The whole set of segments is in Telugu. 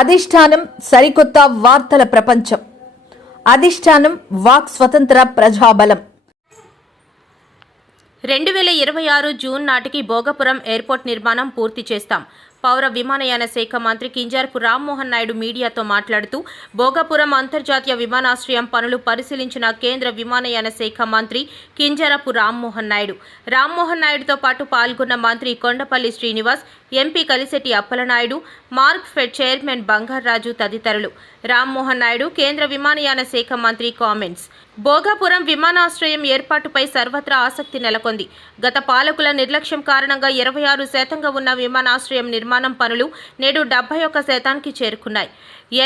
అధిష్టానం సరికొత్త వార్తల ప్రపంచం అధిష్టానం వాక్ స్వతంత్ర ప్రజాబలం రెండు వేల ఇరవై ఆరు జూన్ నాటికి భోగపురం ఎయిర్పోర్ట్ నిర్మాణం పూర్తి చేస్తాం పౌర విమానయాన శాఖ మంత్రి కింజార్పు రామ్మోహన్ నాయుడు మీడియాతో మాట్లాడుతూ భోగాపురం అంతర్జాతీయ విమానాశ్రయం పనులు పరిశీలించిన కేంద్ర విమానయాన శాఖ మంత్రి కింజరపు రామ్మోహన్ నాయుడు రామ్మోహన్ నాయుడుతో పాటు పాల్గొన్న మంత్రి Kondapalli Srinivas MP Kalisetti Appalanaidu Markfed chairman Bangaraju తదితరులు రామ్మోహన్ నాయుడు కేంద్ర విమానయాన శాఖ మంత్రి కామెంట్స్ భోగాపురం విమానాశ్రయం ఏర్పాటుపై సర్వత్రా ఆసక్తి నెలకొంది గత పాలకుల నిర్లక్ష్యం కారణంగా ఇరవై ఆరు శాతంగా ఉన్న విమానాశ్రయం నిర్మాణం పనులు నేడు డెబ్బై ఒక్క శాతానికి చేరుకున్నాయి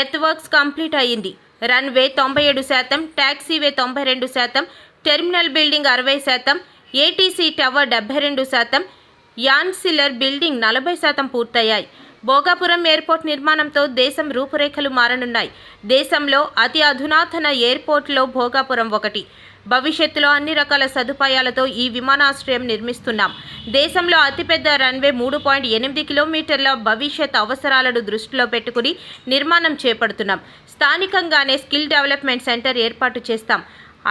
ఎర్త్ వర్క్స్ కంప్లీట్ అయింది రన్వే తొంభై ఏడు శాతం ట్యాక్సీవే తొంభై రెండు శాతం టెర్మినల్ బిల్డింగ్ అరవై శాతం ఏటీసీ టవర్ డెబ్బై రెండు శాతం యాన్సిలర్ బిల్డింగ్ నలభై శాతం పూర్తయ్యాయి భోగాపురం ఎయిర్పోర్ట్ నిర్మాణంతో దేశం రూపురేఖలు మారనున్నాయి దేశంలో అతి అధునాతన ఎయిర్పోర్ట్లో భోగాపురం ఒకటి భవిష్యత్తులో అన్ని రకాల సదుపాయాలతో ఈ విమానాశ్రయం నిర్మిస్తున్నాం దేశంలో అతిపెద్ద రన్వే మూడు పాయింట్ ఎనిమిది కిలోమీటర్ల భవిష్యత్ అవసరాలను దృష్టిలో పెట్టుకుని నిర్మాణం చేపడుతున్నాం స్థానికంగానే స్కిల్ డెవలప్మెంట్ సెంటర్ ఏర్పాటు చేస్తాం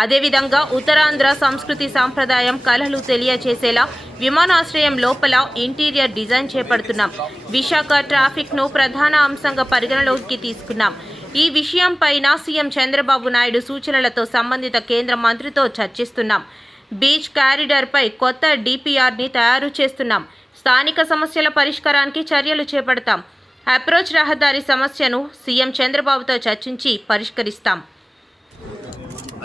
అదేవిధంగా ఉత్తరాంధ్ర సంస్కృతి సాంప్రదాయం కళలు తెలియజేసేలా విమానాశ్రయం లోపల ఇంటీరియర్ డిజైన్ చేపడుతున్నాం విశాఖ ట్రాఫిక్ను ప్రధాన అంశంగా పరిగణలోకి తీసుకున్నాం ఈ విషయంపైన సీఎం చంద్రబాబు నాయుడు సూచనలతో సంబంధిత కేంద్ర మంత్రితో చర్చిస్తున్నాం బీచ్ క్యారిడర్పై కొత్త డిపిఆర్ని తయారు చేస్తున్నాం స్థానిక సమస్యల పరిష్కారానికి చర్యలు చేపడతాం అప్రోచ్ రహదారి సమస్యను సీఎం చంద్రబాబుతో చర్చించి పరిష్కరిస్తాం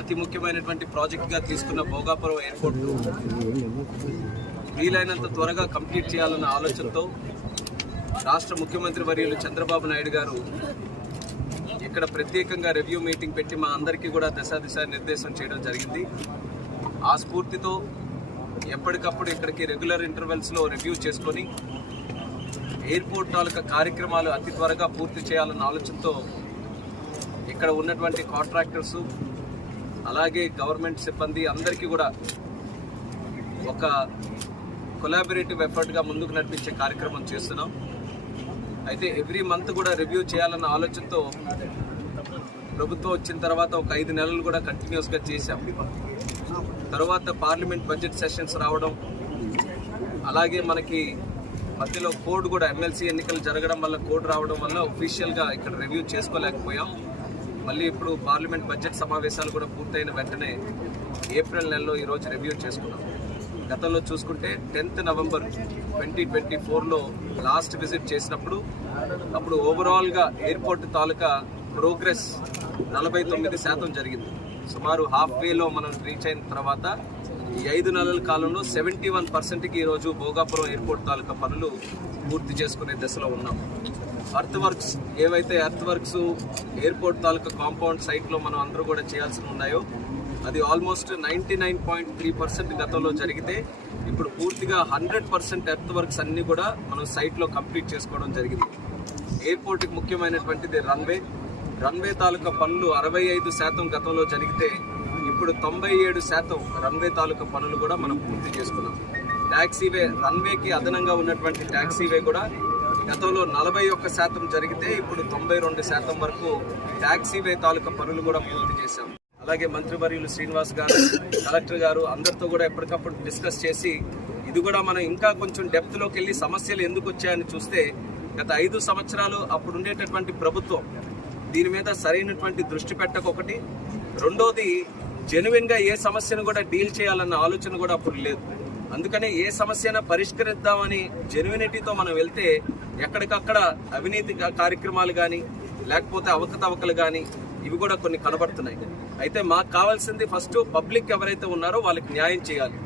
అతి ముఖ్యమైనటువంటి ప్రాజెక్ట్గా తీసుకున్న భోగాపురం ఎయిర్పోర్ట్ వీలైనంత త్వరగా కంప్లీట్ చేయాలన్న ఆలోచనతో రాష్ట్ర ముఖ్యమంత్రి వర్యులు చంద్రబాబు నాయుడు గారు ఇక్కడ ప్రత్యేకంగా రివ్యూ మీటింగ్ పెట్టి మా అందరికీ కూడా దశ దిశ నిర్దేశం చేయడం జరిగింది ఆ స్ఫూర్తితో ఎప్పటికప్పుడు ఇక్కడికి రెగ్యులర్ ఇంటర్వెల్స్లో రివ్యూ చేసుకొని ఎయిర్పోర్ట్ తాలూకా కార్యక్రమాలు అతి త్వరగా పూర్తి చేయాలన్న ఆలోచనతో ఇక్కడ ఉన్నటువంటి కాంట్రాక్టర్సు అలాగే గవర్నమెంట్ సిబ్బంది అందరికీ కూడా ఒక కొలాబరేటివ్ ఎఫర్ట్గా ముందుకు నడిపించే కార్యక్రమం చేస్తున్నాం అయితే ఎవ్రీ మంత్ కూడా రివ్యూ చేయాలన్న ఆలోచనతో ప్రభుత్వం వచ్చిన తర్వాత ఒక ఐదు నెలలు కూడా కంటిన్యూస్గా చేశాం తర్వాత పార్లమెంట్ బడ్జెట్ సెషన్స్ రావడం అలాగే మనకి మధ్యలో కోడ్ కూడా ఎమ్మెల్సీ ఎన్నికలు జరగడం వల్ల కోడ్ రావడం వల్ల ఒఫీషియల్గా ఇక్కడ రివ్యూ చేసుకోలేకపోయాం మళ్ళీ ఇప్పుడు పార్లమెంట్ బడ్జెట్ సమావేశాలు కూడా పూర్తయిన వెంటనే ఏప్రిల్ నెలలో ఈరోజు రివ్యూ చేసుకున్నాం గతంలో చూసుకుంటే టెన్త్ నవంబర్ ట్వంటీ ట్వంటీ ఫోర్లో లాస్ట్ విజిట్ చేసినప్పుడు అప్పుడు ఓవరాల్గా ఎయిర్పోర్ట్ తాలూకా ప్రోగ్రెస్ నలభై తొమ్మిది శాతం జరిగింది సుమారు హాఫ్ వేలో మనం రీచ్ అయిన తర్వాత ఈ ఐదు నెలల కాలంలో సెవెంటీ వన్ పర్సెంట్కి ఈరోజు భోగాపురం ఎయిర్పోర్ట్ తాలూకా పనులు పూర్తి చేసుకునే దశలో ఉన్నాం అర్త్ వర్క్స్ ఏవైతే అర్త్ వర్క్స్ ఎయిర్పోర్ట్ తాలూకా కాంపౌండ్ సైట్లో మనం అందరూ కూడా చేయాల్సి ఉన్నాయో అది almost ninety nine point three percent గతంలో జరిగితే ఇప్పుడు పూర్తిగా హండ్రెడ్ పర్సెంట్ ఎర్త్ వర్క్స్ అన్నీ కూడా మనం సైట్లో కంప్లీట్ చేసుకోవడం జరిగింది ఎయిర్పోర్ట్ ముఖ్యమైనటువంటిది రన్వే రన్వే తాలూకా పనులు అరవై ఐదు శాతం గతంలో జరిగితే ఇప్పుడు తొంభై ఏడు శాతం రన్వే తాలూకా పనులు కూడా మనం పూర్తి చేసుకున్నాం ట్యాక్సీవే రన్వేకి అదనంగా ఉన్నటువంటి ట్యాక్సీవే కూడా గతంలో నలభై ఒక్క శాతం జరిగితే ఇప్పుడు తొంభై రెండు శాతం వరకు ట్యాక్సీవే తాలూకా పనులు కూడా పూర్తి చేశాం అలాగే మంత్రివర్యులు శ్రీనివాస్ గారు కలెక్టర్ గారు అందరితో కూడా ఎప్పటికప్పుడు డిస్కస్ చేసి ఇది కూడా మనం ఇంకా కొంచెం డెప్త్లోకి వెళ్ళి సమస్యలు ఎందుకు వచ్చాయని చూస్తే గత ఐదు సంవత్సరాలు అప్పుడు ఉండేటటువంటి ప్రభుత్వం దీని మీద సరైనటువంటి దృష్టి పెట్టకొకటి రెండోది జెన్యున్గా ఏ సమస్యను కూడా డీల్ చేయాలన్న ఆలోచన కూడా అప్పుడు లేదు అందుకనే ఏ సమస్యను పరిష్కరిద్దామని జెన్యునిటీతో మనం వెళ్తే ఎక్కడికక్కడ అవినీతి కార్యక్రమాలు కానీ లేకపోతే అవకతవకలు కానీ ఇవి కూడా కొన్ని కనబడుతున్నాయి అయితే మాకు కావాల్సింది ఫస్ట్ పబ్లిక్ ఎవరైతే ఉన్నారో వాళ్ళకి న్యాయం చేయాలి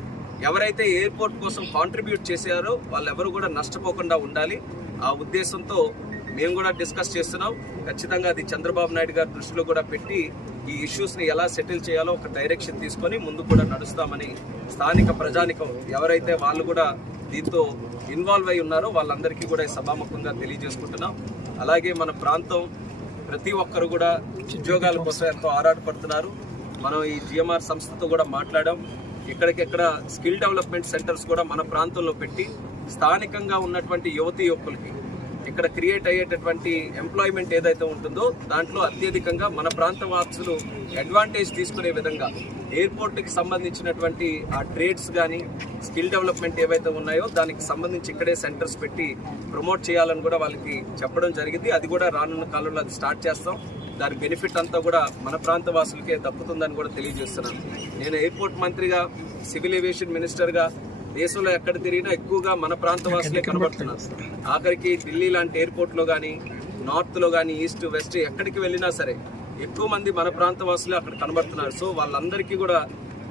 ఎవరైతే ఎయిర్పోర్ట్ కోసం కాంట్రిబ్యూట్ చేశారో వాళ్ళు ఎవరు కూడా నష్టపోకుండా ఉండాలి ఆ ఉద్దేశంతో మేము కూడా డిస్కస్ చేస్తున్నాం ఖచ్చితంగా అది చంద్రబాబు నాయుడు గారి దృష్టిలో కూడా పెట్టి ఈ ఇష్యూస్ని ఎలా సెటిల్ చేయాలో ఒక డైరెక్షన్ తీసుకొని ముందు కూడా నడుస్తామని స్థానిక ప్రజానికం ఎవరైతే వాళ్ళు కూడా దీంతో ఇన్వాల్వ్ అయి ఉన్నారో వాళ్ళందరికీ కూడా సభాముఖంగా తెలియజేసుకుంటున్నాం అలాగే మన ప్రాంతం ప్రతి ఒక్కరు కూడా ఉద్యోగాల కోసం ఎంతో ఆరాటపడుతున్నారు మనం ఈ జిఎంఆర్ సంస్థతో కూడా మాట్లాడాం ఎక్కడికెక్కడ స్కిల్ డెవలప్మెంట్ సెంటర్స్ కూడా మన ప్రాంతంలో పెట్టి స్థానికంగా ఉన్నటువంటి యువతి యువకులకి ఇక్కడ క్రియేట్ అయ్యేటటువంటి ఎంప్లాయ్మెంట్ ఏదైతే ఉంటుందో దాంట్లో అత్యధికంగా మన ప్రాంత వాసులు అడ్వాంటేజ్ తీసుకునే విధంగా ఎయిర్పోర్ట్కి సంబంధించినటువంటి ఆ ట్రేడ్స్ కానీ స్కిల్ డెవలప్మెంట్ ఏవైతే ఉన్నాయో దానికి సంబంధించి ఇక్కడే సెంటర్స్ పెట్టి ప్రమోట్ చేయాలని కూడా వాళ్ళకి చెప్పడం జరిగింది అది కూడా రానున్న కాలంలో అది స్టార్ట్ చేస్తాం దాని బెనిఫిట్ అంతా కూడా మన ప్రాంత వాసులకే దక్కుతుందని కూడా తెలియజేస్తున్నాను నేను ఎయిర్పోర్ట్ మంత్రిగా సివిల్ ఏవియేషన్ మినిస్టర్గా దేశంలో ఎక్కడ తిరిగినా ఎక్కువగా మన ప్రాంత వాసులే కనబడుతున్నారు ఆఖరికి ఢిల్లీ లాంటి ఎయిర్పోర్ట్లో కానీ నార్త్లో కానీ ఈస్ట్ వెస్ట్ ఎక్కడికి వెళ్ళినా సరే ఎక్కువ మంది మన ప్రాంత వాసులే అక్కడ కనబడుతున్నారు సో వాళ్ళందరికీ కూడా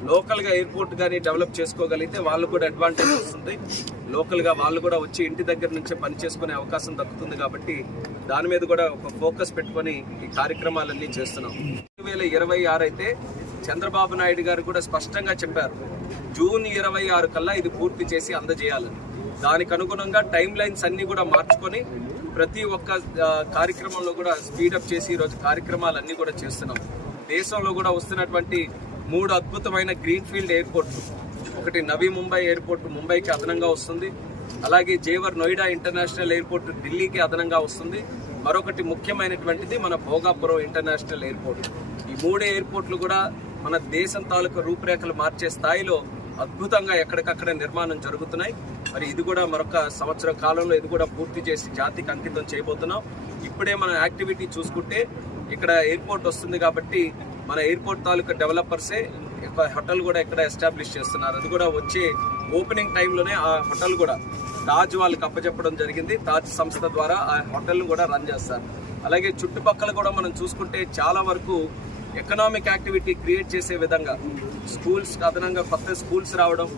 లోకల్గా ఎయిర్పోర్ట్ కానీ డెవలప్ చేసుకోగలిగితే వాళ్ళు కూడా అడ్వాంటేజ్ వస్తుంది లోకల్గా వాళ్ళు కూడా వచ్చి ఇంటి దగ్గర నుంచే పని చేసుకునే అవకాశం దక్కుతుంది కాబట్టి దాని మీద కూడా ఒక ఫోకస్ పెట్టుకొని ఈ కార్యక్రమాలన్నీ చేస్తున్నాం రెండు వేల ఇరవై ఆరు అయితే చంద్రబాబు నాయుడు గారు కూడా స్పష్టంగా చెప్పారు జూన్ ఇరవై ఆరు కల్లా ఇది పూర్తి చేసి అందజేయాలని దానికి అనుగుణంగా టైం లైన్స్ అన్నీ కూడా మార్చుకొని ప్రతి ఒక్క కార్యక్రమంలో కూడా స్పీడప్ చేసి ఈరోజు కార్యక్రమాలు అన్నీ కూడా చేస్తున్నాం దేశంలో కూడా వస్తున్నటువంటి మూడు అద్భుతమైన గ్రీన్ఫీల్డ్ ఎయిర్పోర్ట్లు ఒకటి నవీ ముంబై ఎయిర్పోర్ట్ ముంబైకి అదనంగా వస్తుంది అలాగే జేవర్ నోయిడా ఇంటర్నేషనల్ ఎయిర్పోర్ట్ ఢిల్లీకి అదనంగా వస్తుంది మరొకటి ముఖ్యమైనటువంటిది మన భోగాపురం ఇంటర్నేషనల్ ఎయిర్పోర్ట్ ఈ మూడు ఎయిర్పోర్ట్లు కూడా మన దేశం తాలూకు రూపురేఖలు మార్చే స్థాయిలో అద్భుతంగా ఎక్కడికక్కడ నిర్మాణం జరుగుతున్నాయి మరి ఇది కూడా మరొక సంవత్సర కాలంలో ఇది కూడా పూర్తి చేసి జాతికి అంకితం చేయబోతున్నాం ఇప్పుడే మన యాక్టివిటీ చూసుకుంటే ఇక్కడ ఎయిర్పోర్ట్ వస్తుంది కాబట్టి మన ఎయిర్పోర్ట్ తాలూకా డెవలపర్సే హోటల్ కూడా ఇక్కడ ఎస్టాబ్లిష్ చేస్తున్నారు అది కూడా వచ్చే ఓపెనింగ్ టైంలోనే ఆ హోటల్ కూడా తాజ్ వాళ్ళకి అప్పచెప్పడం జరిగింది తాజ్ సంస్థ ద్వారా ఆ హోటల్ను కూడా రన్ చేస్తారు అలాగే చుట్టుపక్కల కూడా మనం చూసుకుంటే చాలా వరకు ఎకనామిక్ యాక్టివిటీ క్రియేట్ చేసే విధంగా స్కూల్స్ అదనంగా కొత్త స్కూల్స్ రావడం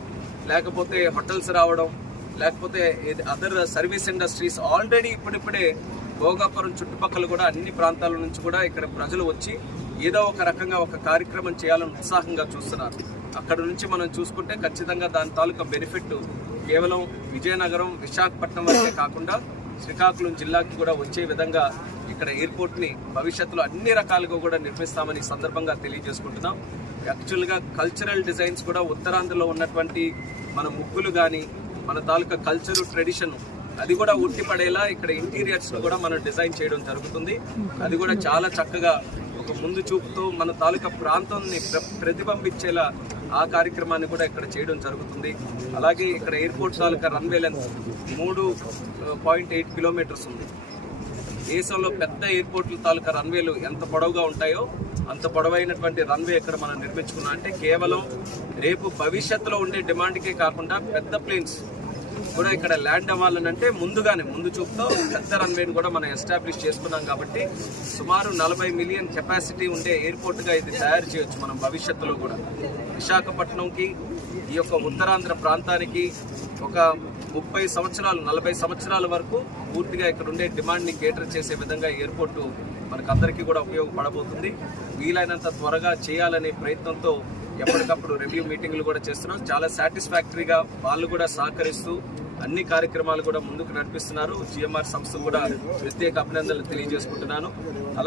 లేకపోతే హోటల్స్ రావడం లేకపోతే అదర్ సర్వీస్ ఇండస్ట్రీస్ ఆల్రెడీ ఇప్పుడిప్పుడే భోగాపురం చుట్టుపక్కల కూడా అన్ని ప్రాంతాల నుంచి కూడా ఇక్కడ ప్రజలు వచ్చి ఏదో ఒక రకంగా ఒక కార్యక్రమం చేయాలని ఉత్సాహంగా చూస్తున్నారు అక్కడ నుంచి మనం చూసుకుంటే ఖచ్చితంగా దాని తాలూకా బెనిఫిట్ కేవలం విజయనగరం విశాఖపట్నం వరకే కాకుండా శ్రీకాకుళం జిల్లాకి కూడా వచ్చే విధంగా ఇక్కడ ఎయిర్పోర్ట్ని భవిష్యత్తులో అన్ని రకాలుగా కూడా నిర్మిస్తామని సందర్భంగా తెలియజేసుకుంటున్నాం యాక్చువల్గా కల్చరల్ డిజైన్స్ కూడా ఉత్తరాంధ్రలో ఉన్నటువంటి మన ముగ్గులు కానీ మన తాలూకా కల్చర్ ట్రెడిషన్ అది కూడా పడేలా ఇక్కడ ఇంటీరియర్స్ కూడా మనం డిజైన్ చేయడం జరుగుతుంది అది కూడా చాలా చక్కగా ఒక ముందు చూపుతో మన తాలూకా ప్రాంతాన్ని ప్రతిబింబించేలా ఆ కార్యక్రమాన్ని కూడా ఇక్కడ చేయడం జరుగుతుంది అలాగే ఇక్కడ ఎయిర్పోర్ట్ తాలూకా రన్వే లెంత్ మూడు పాయింట్ ఎయిట్ కిలోమీటర్స్ ఉంది దేశంలో పెద్ద ఎయిర్పోర్ట్ల తాలూకా రన్వేలు ఎంత పొడవుగా ఉంటాయో అంత పొడవైనటువంటి రన్వే ఇక్కడ మనం నిర్మించుకున్నాం అంటే కేవలం రేపు భవిష్యత్తులో ఉండే డిమాండ్కే కాకుండా పెద్ద ప్లేన్స్ కూడా ఇక్కడ ల్యాండ్ అవ్వాలనంటే ముందుగానే ముందు చూపుతో పెద్ద రన్వేని కూడా మనం ఎస్టాబ్లిష్ చేసుకున్నాం కాబట్టి సుమారు నలభై మిలియన్ కెపాసిటీ ఉండే ఎయిర్పోర్ట్గా ఇది తయారు చేయొచ్చు మనం భవిష్యత్తులో కూడా విశాఖపట్నంకి ఈ యొక్క ఉత్తరాంధ్ర ప్రాంతానికి ఒక ముప్పై సంవత్సరాలు నలభై సంవత్సరాల వరకు పూర్తిగా ఇక్కడ ఉండే డిమాండ్ని కేటర్ చేసే విధంగా ఎయిర్పోర్టు మనకందరికీ కూడా ఉపయోగపడబోతుంది వీలైనంత త్వరగా చేయాలనే ప్రయత్నంతో ఎప్పటికప్పుడు రివ్యూ మీటింగ్లు కూడా చేస్తున్నాం చాలా సాటిస్ఫాక్టరీగా వాళ్ళు కూడా సహకరిస్తూ అన్ని కార్యక్రమాలు కూడా ముందుకు నడిపిస్తున్నారు జిఎంఆర్ సంస్థ కూడా ప్రత్యేక అభినందనలు తెలియజేసుకుంటున్నాను అలాగే